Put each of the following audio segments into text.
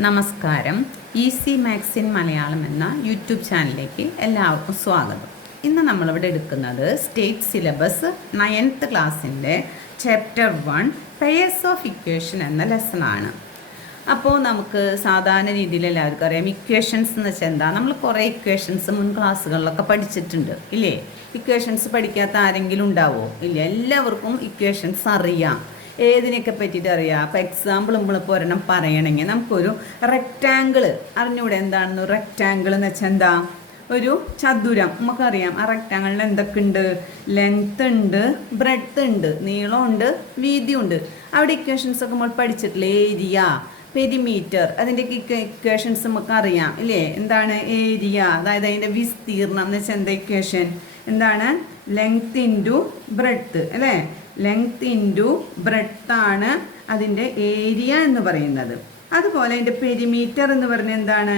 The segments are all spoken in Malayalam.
നമസ്കാരം. ഈസി മാത്സ് ഇൻ മലയാളം എന്ന യൂട്യൂബ് ചാനലിലേക്ക് എല്ലാവർക്കും സ്വാഗതം. ഇന്ന് നമ്മളിവിടെ എടുക്കുന്നത് സ്റ്റേറ്റ് സിലബസ് 9th ക്ലാസ്സിൻ്റെ ചാപ്റ്റർ 1 പെയർസ് ഓഫ് ഇക്വേഷൻ എന്ന ലെസണാണ്. അപ്പോൾ നമുക്ക് സാധാരണ രീതിയിൽ എല്ലാവർക്കും അറിയാം, ഇക്വേഷൻസ് എന്ന് വെച്ചാൽ എന്താ. നമ്മൾ കുറേ ഇക്വേഷൻസ് മുൻ ക്ലാസ്സുകളിലൊക്കെ പഠിച്ചിട്ടുണ്ട് ഇല്ലേ? ഇക്വേഷൻസ് പഠിക്കാത്ത ആരെങ്കിലും ഉണ്ടാവുമോ? ഇല്ല, എല്ലാവർക്കും ഇക്വേഷൻസ് അറിയാം. ഏതിനെയൊക്കെ പറ്റിയിട്ട് അറിയാം. അപ്പോൾ എക്സാമ്പിൾ നമ്മളിപ്പോൾ ഒരെണ്ണം പറയണമെങ്കിൽ നമുക്കൊരു റെക്റ്റാങ്കിൾ അറിഞ്ഞൂടെ എന്താണെന്ന്. റെക്റ്റാങ്കിൾ എന്ന് വെച്ചാൽ എന്താ? ഒരു ചതുരം. നമുക്കറിയാം ആ റെക്റ്റാങ്കിളിൽ എന്തൊക്കെ ഉണ്ട്? ലെങ്ത് ഉണ്ട്, ബ്രെഡ്ത്ത് ഉണ്ട്, നീളമുണ്ട്, വീതിയുണ്ട്. അവിടെ ഇക്വേഷൻസ് ഒക്കെ നമ്മൾ പഠിച്ചിട്ടില്ല. ഏരിയ, പെരിമീറ്റർ, അതിൻ്റെ ഇക്വേഷൻസ് നമുക്ക് അറിയാം ഇല്ലേ? എന്താണ് ഏരിയ? അതായത് അതിൻ്റെ വിസ്തീർണം എന്ന് വെച്ചാൽ എന്താ ഇക്വേഷൻ? എന്താണ്? ലെങ്ത് ഇൻറ്റു ബ്രെഡ്ത്ത് അല്ലേ? ലെങ്ത് ഇൻറ്റു ബ്രെഡ്ത്താണ് അതിൻ്റെ ഏരിയ എന്ന് പറയുന്നത്. അതുപോലെ അതിൻ്റെ പെരിമീറ്റർ എന്ന് പറഞ്ഞാൽ എന്താണ്?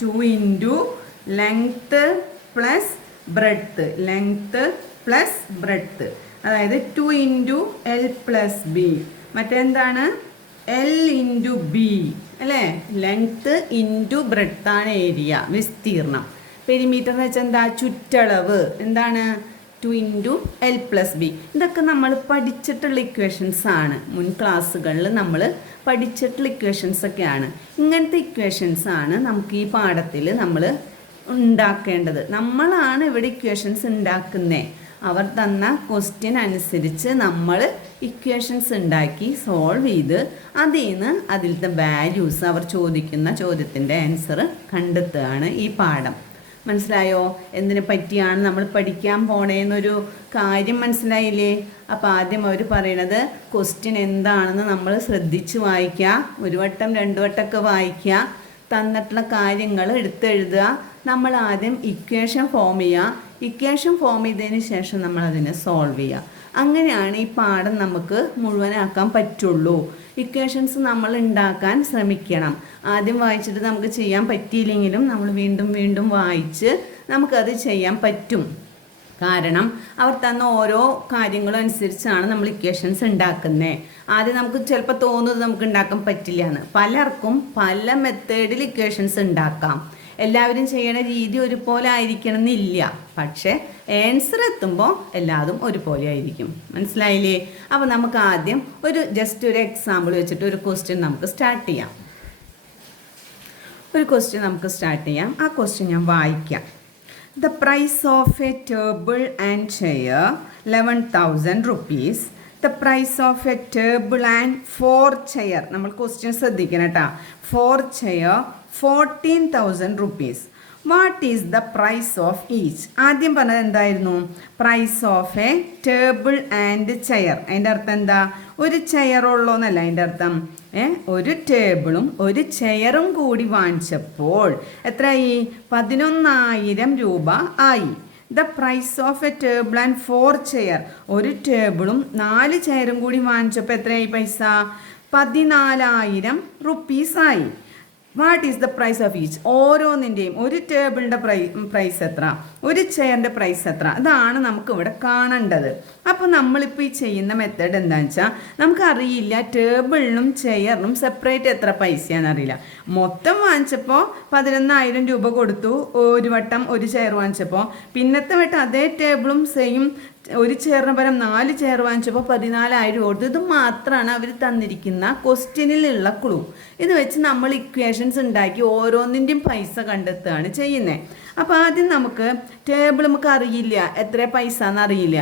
2 into length plus breadth. Length plus breadth, അതായത് 2 ഇൻറ്റു എൽ പ്ലസ് ബി. മറ്റെന്താണ്? എൽ ഇൻറ്റു ബി അല്ലേ? ലെങ്ത്ത് ഇൻറ്റു ബ്രെഡ്ത്താണ് ഏരിയ, വിസ്തീർണം. പെരിമീറ്റർ എന്ന് വെച്ചാൽ എന്താ? ചുറ്റളവ്. എന്താണ്? 2 ഇൻറ്റു എൽ പ്ലസ് ബി. ഇതൊക്കെ നമ്മൾ പഠിച്ചിട്ടുള്ള ഇക്വേഷൻസ് ആണ്. മുൻ ക്ലാസ്സുകളിൽ നമ്മൾ പഠിച്ചിട്ടുള്ള ഇക്വേഷൻസ് ഒക്കെയാണ്. ഇങ്ങനത്തെ ഇക്വേഷൻസ് ആണ് നമുക്ക് ഈ പാഠത്തിൽ നമ്മൾ ഉണ്ടാക്കേണ്ടത്. നമ്മളാണ് ഇവിടെ ഇക്വേഷൻസ് ഉണ്ടാക്കുന്നത്. അവർ തന്ന ക്വസ്റ്റ്യൻ അനുസരിച്ച് നമ്മൾ ഇക്വേഷൻസ് ഉണ്ടാക്കി സോൾവ് ചെയ്ത് അതിൽ നിന്ന് അതിലത്തെ വാല്യൂസ്, അവർ ചോദിക്കുന്ന ചോദ്യത്തിൻ്റെ ആൻസർ കണ്ടെത്തുകയാണ് ഈ പാഠം. മനസ്സിലായോ? എന്തിനെ പറ്റിയാണ് നമ്മൾ പഠിക്കാൻ പോണേന്നൊരു കാര്യം മനസ്സിലായില്ലേ? അപ്പോൾ ആദ്യം അവർ പറയണത് ക്വസ്റ്റ്യൻ എന്താണെന്ന് നമ്മൾ ശ്രദ്ധിച്ച് വായിക്കുക. ഒരു വട്ടം 2 വട്ടമൊക്കെ വായിക്കുക. തന്നിട്ടുള്ള കാര്യങ്ങൾ എടുത്തെഴുതുക. നമ്മൾ ആദ്യം ഇക്വേഷൻ ഫോം ചെയ്യുക. ഇക്വേഷൻ ഫോം ചെയ്തതിന് ശേഷം നമ്മൾ അതിനെ സോൾവ് ചെയ്യുക. അങ്ങനെയാണ് ഈ പാഠം നമുക്ക് മുഴുവനാക്കാൻ പറ്റുള്ളൂ. ഇക്വേഷൻസ് നമ്മൾ ഉണ്ടാക്കാൻ ശ്രമിക്കണം. ആദ്യം വായിച്ചിട്ട് നമുക്ക് ചെയ്യാൻ പറ്റിയില്ലെങ്കിലും നമ്മൾ വീണ്ടും വീണ്ടും വായിച്ച് നമുക്കത് ചെയ്യാൻ പറ്റും. കാരണം അവർ തന്ന ഓരോ കാര്യങ്ങളും അനുസരിച്ചാണ് നമ്മൾ ഇക്വേഷൻസ് ഉണ്ടാക്കുന്നത്. ആദ്യം നമുക്ക് ചിലപ്പോൾ തോന്നുന്നത് നമുക്ക് ഉണ്ടാക്കാൻ പറ്റില്ല എന്ന്. പലർക്കും പല മെത്തേഡിൽ ഇക്വേഷൻസ് ഉണ്ടാക്കാം. എല്ലാവരും ചെയ്യണ രീതി ഒരുപോലെ ആയിരിക്കണം എന്നില്ല. പക്ഷേ ആൻസർ എത്തുമ്പോൾ എല്ലാതും ഒരുപോലെ ആയിരിക്കും. മനസ്സിലായില്ലേ? അപ്പോൾ നമുക്ക് ആദ്യം ജസ്റ്റ് ഒരു എക്സാമ്പിൾ വെച്ചിട്ട് ഒരു ക്വസ്റ്റ്യൻ നമുക്ക് സ്റ്റാർട്ട് ചെയ്യാം. ആ ക്വസ്റ്റ്യൻ ഞാൻ വായിക്കാം. The price of a table and chair 11,000 rupees. The price of a table and 4 chair. നമ്മൾ ക്വസ്റ്റ്യൻ ശ്രദ്ധിക്കണം കേട്ടോ. 4 chair 14,000 rupees. What is the price of each? ആദ്യം പറഞ്ഞത് എന്തായിരുന്നു? Price of a table and chair. അതിൻ്റെ അർത്ഥം എന്താ? ഒരു ചെയറുള്ളൂ എന്നല്ല അതിൻ്റെ അർത്ഥം. ഒരു ടേബിളും ഒരു ചെയറും കൂടി വാങ്ങിച്ചപ്പോൾ എത്രയായി? 11,000 രൂപ ആയി. The price of a table and 4 chair. ഒരു ടേബിളും 4 ചെയറും കൂടി വാങ്ങിച്ചപ്പോൾ എത്രയായി പൈസ? 14,000 റുപ്പീസ് ആയി. What is the price of each? ഓരോന്നിൻ്റെയും, ഒരു ടേബിളിൻ്റെ പ്രൈസ് എത്ര, ഒരു ചെയറിൻ്റെ പ്രൈസ് എത്ര, അതാണ് നമുക്കിവിടെ കാണേണ്ടത്. അപ്പോൾ നമ്മളിപ്പോൾ ഈ ചെയ്യുന്ന മെത്തേഡ് എന്താണെന്ന് വെച്ചാൽ നമുക്കറിയില്ല ടേബിളിനും ചെയറിനും സെപ്പറേറ്റ് എത്ര പൈസയാണെന്ന് അറിയില്ല. മൊത്തം വാങ്ങിച്ചപ്പോൾ 11,000 രൂപ കൊടുത്തു ഒരു വട്ടം ഒരു ചെയർ വാങ്ങിച്ചപ്പോൾ. പിന്നത്തെ വട്ടം അതേ ടേബിളും സെയിം ഒരു ചെയറിന് പകരം 4 ചെയർ വാങ്ങിച്ചപ്പോൾ 14,000 കൊടുത്തു. ഇത് മാത്രമാണ് അവർ തന്നിരിക്കുന്ന ക്വസ്റ്റ്യനിലുള്ള ക്ലൂ. ഇത് വെച്ച് നമ്മൾ ഇക്വേഷൻസ് ഉണ്ടാക്കി ഓരോന്നിൻ്റെയും പൈസ കണ്ടെത്തുകയാണ് ചെയ്യുന്നത്. അപ്പോൾ ആദ്യം നമുക്ക് ടേബിൾ നമുക്ക് അറിയില്ല, എത്ര പൈസ എന്നറിയില്ല.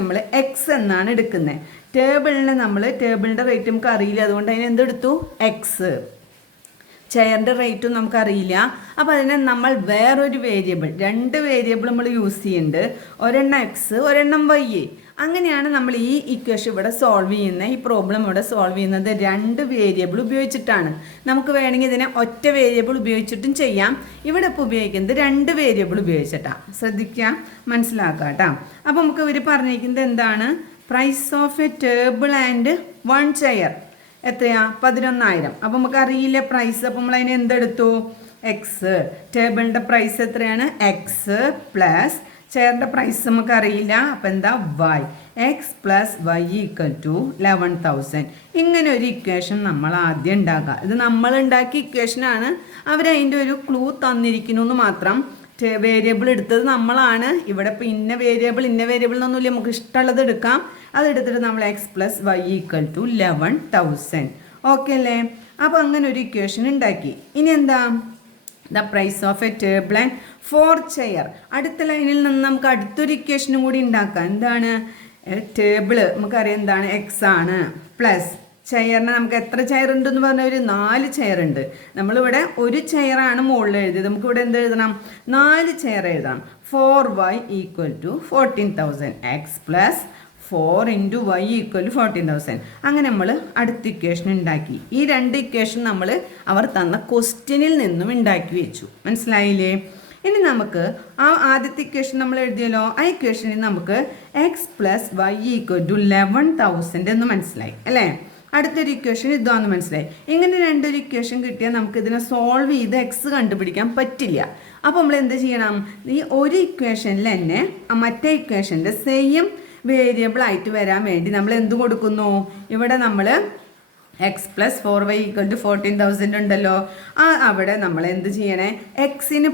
നമ്മൾ എക്സ് എന്നാണ് എടുക്കുന്നത്. ടേബിളിൻ്റെ റേറ്റ് നമുക്ക് അറിയില്ല, അതുകൊണ്ട് അതിന് എന്തെടുത്തു? എക്സ്. ചെയറിൻ്റെ റേറ്റും നമുക്കറിയില്ല. അപ്പോൾ അതിനെ നമ്മൾ വേറൊരു വേരിയബിൾ, 2 വേരിയബിൾ നമ്മൾ യൂസ് ചെയ്യുന്നുണ്ട്. ഒരെണ്ണം എക്സ്, ഒരെണ്ണം വൈ. അങ്ങനെയാണ് നമ്മൾ ഈ ഇക്വേഷൻ ഇവിടെ സോൾവ് ചെയ്യുന്നത്. ഈ പ്രോബ്ലം ഇവിടെ സോൾവ് ചെയ്യുന്നത് 2 വേരിയബിൾ ഉപയോഗിച്ചിട്ടാണ്. നമുക്ക് വേണമെങ്കിൽ ഇതിനെ ഒറ്റ വേരിയബിൾ ഉപയോഗിച്ചിട്ടും ചെയ്യാം. ഇവിടെ ഇപ്പോൾ ഉപയോഗിക്കുന്നത് 2 വേരിയബിൾ ഉപയോഗിച്ചിട്ടാണ്. ശ്രദ്ധിക്കുക, മനസ്സിലാക്കുക കേട്ടോ. അപ്പോൾ നമുക്ക് ഇവർ പറഞ്ഞിരിക്കുന്നത് എന്താണ്? Price of a table and 1 chair എത്രയാ? 11,000. അപ്പോൾ നമുക്ക് അറിയില്ല പ്രൈസ്. അപ്പോൾ നമ്മൾ അതിന് എന്തെടുത്തു? എക്സ്. ടേബിളിൻ്റെ പ്രൈസ് എത്രയാണ്? എക്സ് പ്ലസ് ചെയറിൻ്റെ പ്രൈസ് നമുക്ക് അറിയില്ല. അപ്പം എന്താ y x plus Y equal to 11,000. ഇങ്ങനെ ഒരു ഇക്വേഷൻ നമ്മൾ ആദ്യം ഉണ്ടാക്കുക. ഇത് നമ്മൾ ഉണ്ടാക്കിയ ഇക്വേഷനാണ്. അവരതിൻ്റെ ഒരു ക്ലൂ തന്നിരിക്കുന്നു എന്ന് മാത്രം. വേരിയബിൾ എടുത്തത് നമ്മളാണ്. ഇവിടെ ഇപ്പോൾ ഇന്ന വേരിയബിൾ എന്നൊന്നുമില്ല, നമുക്ക് ഇഷ്ടമുള്ളത് എടുക്കാം. അതെടുത്തിട്ട് നമ്മൾ x plus Y equal to 11,000. Okay അല്ലേ? അപ്പോൾ അങ്ങനെ ഒരു ഇക്വേഷൻ ഉണ്ടാക്കി. ഇനി എന്താ? The price of a table and 4 chair. അടുത്ത ലൈനിൽ നിന്ന് നമുക്ക് അടുത്തൊരു ഇക്വേഷനും കൂടി ഉണ്ടാക്കാം. എന്താണ്? ടേബിൾ നമുക്കറിയാം എന്താണ്, എക്സ് ആണ്, പ്ലസ് ചെയറിന് നമുക്ക് എത്ര ചെയർ ഉണ്ടെന്ന് പറഞ്ഞാൽ ഒരു 4 ചെയർ ഉണ്ട്. നമ്മളിവിടെ ഒരു ചെയറാണ് മുകളിൽ എഴുതിയത്. നമുക്കിവിടെ എന്ത് എഴുതണം? 4 ചെയർ എഴുതാം. 4y equal to 14,000. X plus 4 into y equal to 14,000. അങ്ങനെ നമ്മൾ അടുത്ത ഇക്വേഷൻ ഉണ്ടാക്കി. ഈ 2 ഇക്വേഷൻ നമ്മൾ അവർ തന്ന ക്വസ്റ്റ്യനിൽ നിന്നും ഉണ്ടാക്കി വെച്ചു. മനസ്സിലായില്ലേ? ഇനി നമുക്ക് ആ ആദ്യത്തെ ഇക്വേഷൻ നമ്മൾ എഴുതിയല്ലോ, ആ ഇക്വേഷനിൽ നമുക്ക് x plus Y equal to 11,000 എന്ന് മനസ്സിലായി അല്ലേ? അടുത്തൊരു ഇക്വേഷൻ ഇതാന്ന് മനസ്സിലായി. ഇങ്ങനെ 2 ഇക്വേഷൻ കിട്ടിയാൽ നമുക്ക് ഇതിനെ സോൾവ് ചെയ്ത് എക്സ് കണ്ടുപിടിക്കാൻ പറ്റില്ല. അപ്പോൾ നമ്മൾ എന്ത് ചെയ്യണം? ഈ ഒരു ഇക്വേഷനിൽ തന്നെ മറ്റേ ഇക്വേഷൻ്റെ സെയിം വേരിയബിൾ ആയിട്ട് വരാൻ വേണ്ടി നമ്മൾ എന്ത് കൊടുക്കുന്നു? ഇവിടെ നമ്മൾ x plus 4y equal to 14,000 ഉണ്ടല്ലോ. അവിടെ നമ്മൾ എന്ത് ചെയ്യണേ? എക്സിന്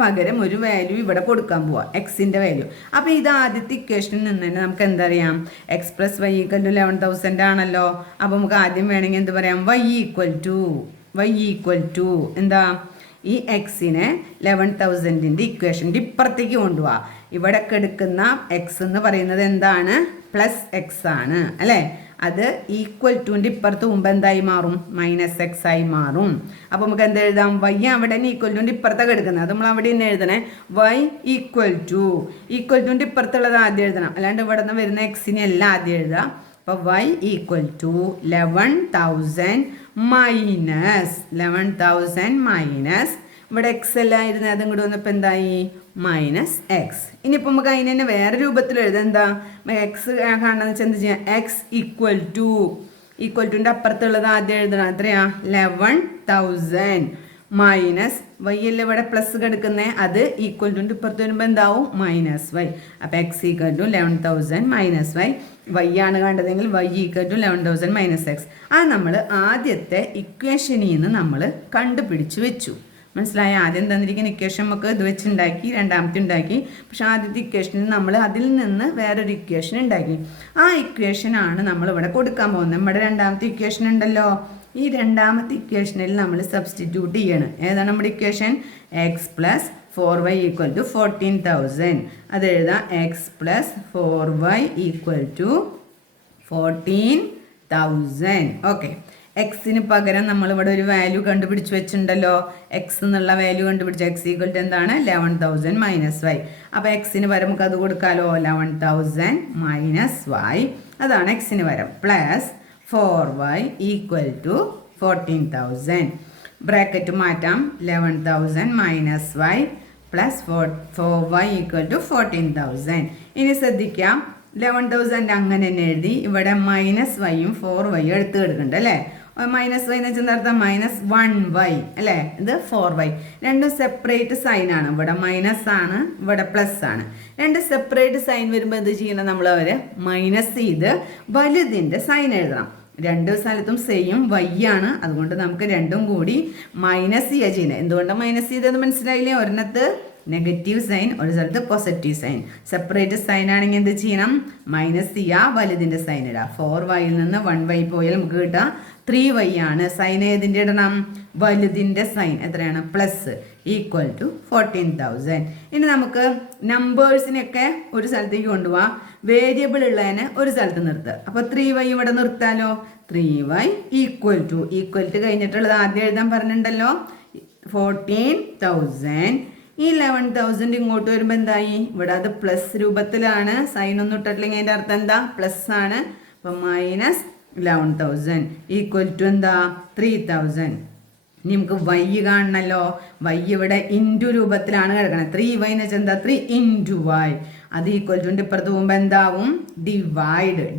പകരം ഒരു വാല്യൂ ഇവിടെ കൊടുക്കാൻ പോവാ, എക്സിൻ്റെ വാല്യൂ. അപ്പോൾ ഇത് ആദ്യത്തെ ഇക്വേഷനിൽ നിന്ന് തന്നെ നമുക്ക് എന്തറിയാം? X plus Y equal to 11,000 ആണല്ലോ. അപ്പോൾ നമുക്ക് ആദ്യം വേണമെങ്കിൽ എന്ത് പറയാം? വൈ ഈക്വൽ ടു എന്താ? ഈ എക്സിനെ 11,000ൻ്റെ ഇക്വേഷൻ്റെ ഇപ്പുറത്തേക്ക് കൊണ്ടുപോവാ. ഇവിടെ എടുക്കുന്ന എക്സ് എന്ന് പറയുന്നത് എന്താണ്? പ്ലസ് എക്സ് ആണ് അല്ലേ? അത് ഈക്വൽ ടുൻ്റെ ഇപ്പുറത്ത് മുമ്പ് എന്തായി മാറും? മൈനസ് എക്സ് ആയി മാറും. അപ്പോൾ നമുക്ക് എന്ത് എഴുതാം? വൈ അവിടെ തന്നെ ഈക്വൽ ടുൻ്റെ ഇപ്പുറത്തൊക്കെ എടുക്കുന്നത്, അത് നമ്മൾ അവിടെ തന്നെ എഴുതണേ. വൈ ഈക്വൽ ടുൻ്റെ ഇപ്പുറത്തുള്ളത് ആദ്യം എഴുതണം, അല്ലാണ്ട് ഇവിടെ നിന്ന് വരുന്ന എക്സിനെ എല്ലാം ആദ്യം എഴുതാം. അപ്പോൾ വൈ ഈക്വൽ ടു 11,000 മൈനസ് ഇവിടെ എക്സ് എല്ലാം ഇരുന്ന് അതും കൂടി വന്നപ്പോൾ എന്തായി? Minus X. ഇനിയിപ്പോൾ നമുക്ക് അതിന് തന്നെ വേറെ രൂപത്തിൽ എഴുതാം. എന്താ? എക്സ് കാണുന്നത് വെച്ചാൽ എന്ത് ചെയ്യാം? എക്സ് ഈക്വൽ ടുൻ്റെ അപ്പുറത്തുള്ളത് ആദ്യം എഴുതണം. എത്രയാ? 11,000 മൈനസ് വൈ അല്ലേ ഇവിടെ പ്ലസ് കിടക്കുന്നത്, അത് ഈക്വൽ ടുൻ്റെ ഇപ്പുറത്ത് വരുമ്പോൾ എന്താവും? Minus Y. അപ്പോൾ X equal to 11,000 minus Y. Y ആണ് കണ്ടതെങ്കിൽ Y equal to 11,000 minus X. അത് നമ്മൾ ആദ്യത്തെ ഇക്വേഷനിൽ നിന്ന് നമ്മൾ കണ്ടുപിടിച്ച് വെച്ചു. മനസ്സിലായ? ആദ്യം തന്നിരിക്കുന്ന ഇക്വേഷൻ നമുക്ക് ഇത് വെച്ചുണ്ടാക്കി, രണ്ടാമത്തെ ഉണ്ടാക്കി. പക്ഷെ ആദ്യത്തെ ഇക്വേഷനിൽ നമ്മൾ അതിൽ നിന്ന് വേറൊരു ഇക്വേഷൻ ഉണ്ടാക്കി. ആ ഇക്വേഷനാണ് നമ്മളിവിടെ കൊടുക്കാൻ പോകുന്നത്. നമ്മുടെ രണ്ടാമത്തെ ഇക്വേഷൻ ഉണ്ടല്ലോ, ഈ രണ്ടാമത്തെ ഇക്വേഷനിൽ നമ്മൾ സബ്സ്റ്റിറ്റ്യൂട്ട് ചെയ്യണം. ഏതാണ് നമ്മുടെ equation? X plus 4y equal to 14,000. അത് എഴുതാം. X plus 4y equal to 14,000. Okay. എക്സിന് പകരം നമ്മളിവിടെ ഒരു വാല്യൂ കണ്ടുപിടിച്ച് വെച്ചിട്ടുണ്ടല്ലോ. എക്സ് എന്നുള്ള വാല്യൂ കണ്ടുപിടിച്ച എക്സ് ഈക്വൽ ടു എന്താണ്? 11,000 മൈനസ് വൈ. അപ്പോൾ എക്സിന് പകരം നമുക്ക് അത് കൊടുക്കാമല്ലോ. 11,000 മൈനസ് വൈ, അതാണ് എക്സിന് പകരം, plus 4y equal to 14,000. Bracket മാറ്റാം. 11,000 minus y plus 4y equal to 14,000. ഇനി ശ്രദ്ധിക്കാം, 11,000 അങ്ങനെ തന്നെ എഴുതി. ഇവിടെ മൈനസ് വൈയും 4y എടുത്ത് കിടക്കുന്നുണ്ട് അല്ലേ? മൈനസ് വൈ എന്ന് വെച്ചാൽ അർത്ഥം -1y അല്ലേ? ഇത് 4y. രണ്ടും സെപ്പറേറ്റ് സൈൻ ആണ്. ഇവിടെ മൈനസ് ആണ്, ഇവിടെ പ്ലസ് ആണ്. രണ്ട് സെപ്പറേറ്റ് സൈൻ വരുമ്പോൾ എന്ത് ചെയ്യണം? നമ്മൾ അവരെ മൈനസ് ചെയ്ത് വലുതിൻ്റെ സൈൻ എഴുതണം. രണ്ട് സ്ഥലത്തും സെയിം വൈ ആണ്, അതുകൊണ്ട് നമുക്ക് രണ്ടും കൂടി മൈനസ് ചെയ്യുക ചെയ്യുന്നത്. എന്തുകൊണ്ടാണ് മൈനസ് ചെയ്തത് മനസ്സിലായില്ലേ? ഒരെണ്ണത്ത് നെഗറ്റീവ് സൈൻ, ഒരു സ്ഥലത്ത് പോസിറ്റീവ് സൈൻ. സെപ്പറേറ്റ് സൈൻ ആണെങ്കിൽ എന്ത് ചെയ്യണം? മൈനസ് ചെയ്യുക, വലുതിൻ്റെ സൈൻ ഇടുക. 4y നിന്ന് 1y പോയാൽ നമുക്ക് കിട്ടുക 3y ആണ്. സൈൻ ഏതിൻ്റെ ഇടണം? വലുതിൻ്റെ സൈൻ. എത്രയാണ്? Plus equal to 14,000. ഇനി നമുക്ക് നമ്പേഴ്സിനെയൊക്കെ ഒരു സ്ഥലത്തേക്ക് കൊണ്ടുപോകാം, വേരിയബിൾ ഉള്ളതിനെ ഒരു സ്ഥലത്ത് നിർത്തുക. അപ്പോൾ 3y ഇവിടെ നിർത്താലോ. 3y ഈക്വൽ ടു കഴിഞ്ഞിട്ടുള്ളത് ആദ്യം എഴുതാൻ പറഞ്ഞിട്ടുണ്ടല്ലോ, 14,000. ഈ 11,000 ഇങ്ങോട്ട് വരുമ്പോൾ എന്തായി? ഇവിടെ അത് പ്ലസ് രൂപത്തിലാണ്. സൈൻ ഒന്നും ഇട്ടിട്ടില്ലെങ്കിൽ അതിൻ്റെ അർത്ഥം എന്താ? പ്ലസ് ആണ്. അപ്പം മൈനസ് 11,000 ഈക്വൽ ടു എന്താ? 3,000. ഇനി നമുക്ക് വൈ കാണണമല്ലോ. വൈ ഇവിടെ ഇൻറ്റു രൂപത്തിലാണ് കിടക്കണം. 3y എന്ന് വെച്ചാൽ എന്താ? 3 ഇൻറ്റു വൈ. അത് ഈക്വൽ ടുൻ്റെ ഇപ്പുറത്ത് പോകുമ്പോൾ എന്താവും?